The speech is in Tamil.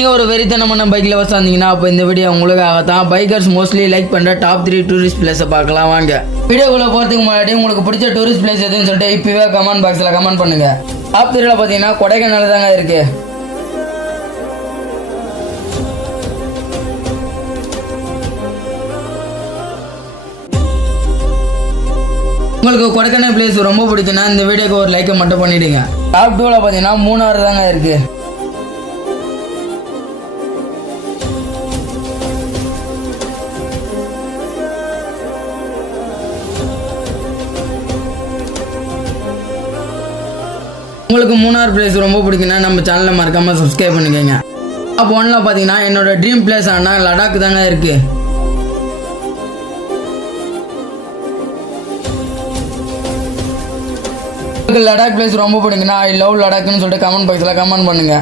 நீங்கள் ஒரு வெறித்தனமான பைக்கில் வந்தாங்கன்னா அப்போ இந்த வீடியோ உங்களுக்காக தான். பைக்கர்ஸ் மோஸ்ட்லி லைக் பண்ணுற டாப் 3 டூரிஸ்ட் பிளேஸை பார்க்கலாம் வாங்க. வீடியோக்குள்ளே போகிறதுக்கு முன்னாடி உங்களுக்கு பிடிச்ச டூரிஸ்ட் பிளேஸ் எதுன்னு சொல்லிட்டு இப்போவே கமெண்ட் பாக்ஸில் கமெண்ட் பண்ணுங்க. டாப் 3ல பார்த்தீங்கன்னா கொடைக்கானல் தாங்க இருக்கு. உங்களுக்கு கொடைக்கானல் பிளேஸ் ரொம்ப பிடிக்குன்னா இந்த வீடியோக்கு ஒரு லைக்கை மட்டும் பண்ணிடுங்க. டாப் 2ல பார்த்தீங்கன்னா மூணாறு தாங்க இருக்கு. உங்களுக்கு மூணாறு பிளேஸ் ரொம்ப பிடிக்குன்னா நம்ம சேனலை மறக்காம சப்ஸ்கிரைப் பண்ணிக்கோங்க. டாப் 1ல பார்த்தீங்கன்னா என்னோட ட்ரீம் பிளேஸ் ஆனால் லடாக் தாங்க இருக்கு. உங்களுக்கு லடாக் பிளேஸ் ரொம்ப பிடிக்குன்னா ஐ லவ் லடாக்னு சொல்லிட்டு கமெண்ட் பாக்ஸில் கமெண்ட் பண்ணுங்க.